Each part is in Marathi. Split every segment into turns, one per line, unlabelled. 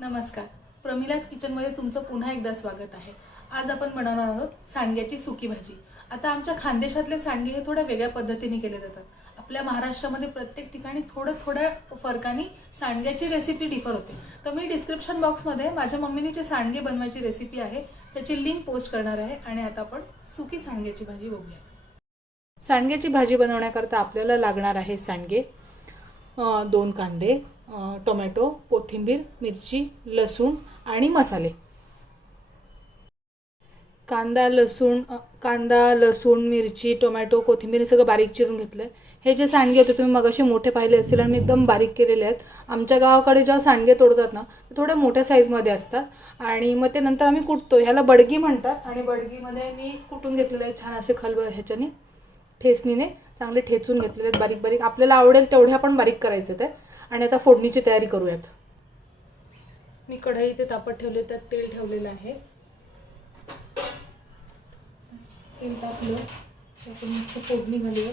नमस्कार. प्रमिलाज किचनमध्ये तुमचं पुन्हा एकदा स्वागत आहे. आज आपण बनवणार आहोत सांडग्याची सुकी भाजी. आता आमच्या खानदेशातले सांडगे हे थोड्या वेगळ्या पद्धतीने केले जातात. आपल्या महाराष्ट्रामध्ये प्रत्येक ठिकाणी थोडं थोड्या फरकाने सांडग्याची रेसिपी डिफर होते. तर मी डिस्क्रिप्शन बॉक्समध्ये माझ्या मम्मीने जे सांडगे बनवायची रेसिपी आहे त्याची लिंक पोस्ट करणार आहे आणि आता आपण सुकी सांडग्याची भाजी बघूया. सांडग्याची भाजी बनवण्याकरता आपल्याला लागणार आहे सांडगे दोन कांदे टोमॅटो कोथिंबीर मिरची लसूण आणि मसाले. कांदा लसूण कांदा लसूण मिरची टोमॅटो कोथिंबीर हे सगळं बारीक चिरून घेतलं आहे हे जे सांडगे होते तुम्ही मगाशी मोठे पाहिले असतील आणि मी एकदम बारीक केलेले आहेत. आमच्या गावाकडे जेव्हा सांडगे तोडतात ना ते थोड्या मोठ्या साईजमध्ये असतात. आणि मग ते नंतर आम्ही कुटतो. ह्याला बडगी म्हणतात आणि बडगीमध्ये मी कुटून घेतलेले आहेत छान असे खलब ह्याच्याने ठेचणीने चांगले ठेचून घेतलेले आहेत बारीक बारीक. आपल्याला आवडेल तेवढे आपण बारीक करायचे ते. आणि आता फोडणीची तयारी करूयात. मी कढई इथे तापत ठेवले त्यात तेल ठेवलेलं आहे. तेल टाकलं की मस्त फोडणी घालूया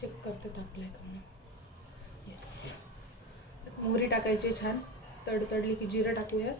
चेक करते तापलाय का म्हणून येस मोहरी टाकायची छान. तडतडली की जिरं टाकूयात.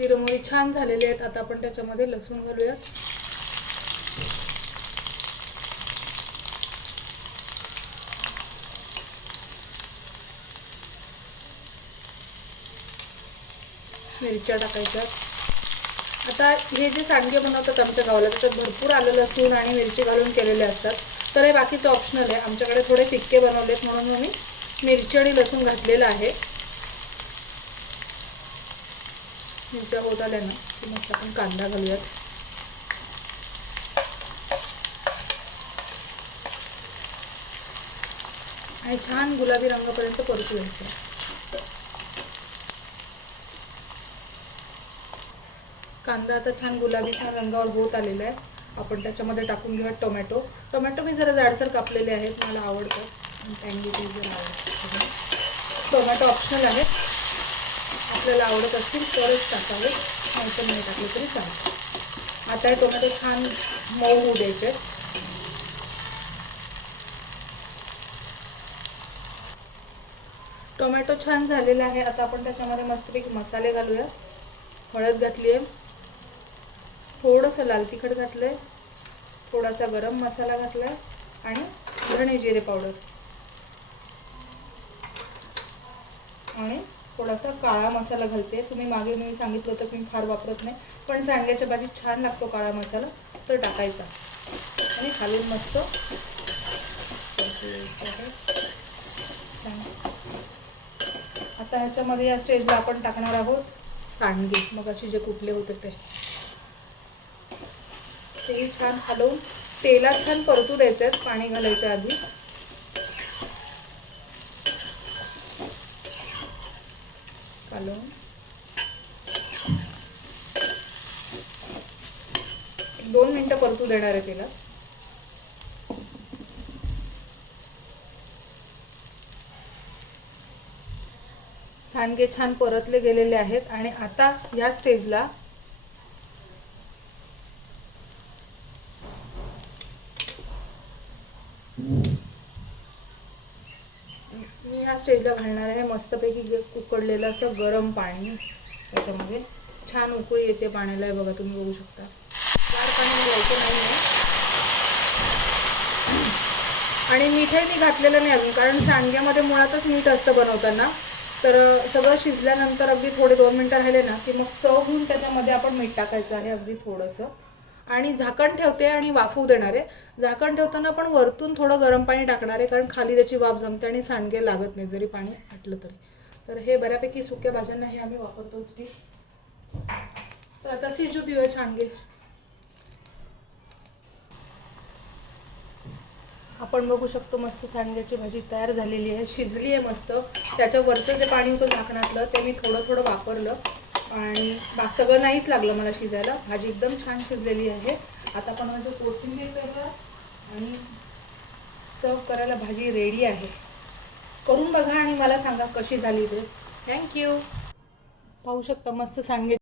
जिरं छान झालेली आहेत. आता आपण त्याच्यामध्ये लसूण घालूयात. मिरच्या टाकायच्या आता हे जे सांडगे बनवतात आमच्या गावाला त्याच्यात भरपूर आलं लसूण आणि मिरची घालून केलेले असतात. तर हे बाकीचं ऑप्शनल आहे. आमच्याकडे थोडे फिक्के बनवलेत म्हणून मी मिरची आणि लसूण घातलेलं आहे. मिरच्या होत आल्या ना की मग आपण कांदा घालूयात. आणि छान गुलाबी रंगापर्यंत परतू घ्यायचं कांदा आता छान गुलाबी छान रंगावर होत आलेला आहे. आपण त्याच्यामध्ये टाकून घेऊया टोमॅटो. टोमॅटो मी जरा जाडसर कापलेले आहेत मला टँगी आवडतं टोमॅटो ऑप्शनल आहे आपल्याला आवडत असतील तरच टाकावे. नाहीतर नाही टाकले तरी चालेल आता हे टोमॅटो छान मऊ होऊ द्यायचे टोमॅटो छान झालेला आहे. आता आपण त्याच्यामध्ये मस्तपैकी मसाले घालूया. हळद घातली आहे थोडंसं लाल तिखट घातलं आहे थोडासा गरम मसाला घातला आहे आणि धणे जिरे पावडर. आणि थोडासा काळा मसाला घालते. तुम्ही मागे मी सांगितलं होतं की मी फार वापरत नाही पण सांडग्याच्या भाजीत छान लागतो काळा मसाला तर टाकायचा. आणि खालून मस्त छान आता ह्याच्यामध्ये या स्टेजला आपण टाकणार आहोत सांडगे. मग असे जे कुठले होते ते. तेही छान हलवून तेलात छान परतू द्यायचे आहेत पाणी घालायच्या आधी. कालवून दोन मिनिटं परतू देणार आहे तिला. सांडगे छान परतले गेलेले आहेत आणि आता या स्टेजला मी ह्या स्टेजला घालणार आहे. मस्तपैकी उकडलेलं असं गरम पाणी त्याच्यामध्ये छान उकळी येते पाण्याला. बघा तुम्ही बघू शकता. गार पाणी घालायचं नाही आहे आणि मीठही मी घातलेलं नाही अजून कारण सांडग्यामध्ये मुळातच मीठ असतं बनवताना. तर सगळं शिजल्यानंतर अगदी थोडे दोन मिनटं राहिले ना की मग चव घेऊन त्याच्यामध्ये आपण मीठ टाकायचं आहे अगदी थोडंसं. आणि झाकण ठेवते आणि वाफवू देणार. आहे झाकण ठेवताना पण वरतून थोडं गरम पाणी टाकणार आहे कारण खाली त्याची वाफ जमते आणि सांडगे लागत नाही जरी पाणी आटलं तरी. तर हे बऱ्यापैकी सुक्या भाज्यांना हे आम्ही वापरतोच ती तर आता शिजू देऊया सांडगे. आपण बघू शकतो मस्त सांडग्याची भाजी तयार झालेली आहे. शिजली आहे मस्त. त्याच्यावरचं जे पाणी होतं झाकणातलं ते मी थोडं थोडं वापरलं. आणि बा सगळं नाहीच लागलं मला शिजायला. भाजी एकदम छान शिजलेली आहे. आता आपण म्हणजे कोथिंबीर करूया आणि सर्व करायला भाजी रेडी आहे. करून बघा आणि मला सांगा कशी झाली ते थँक्यू पाहू शकता मस्त सांगेल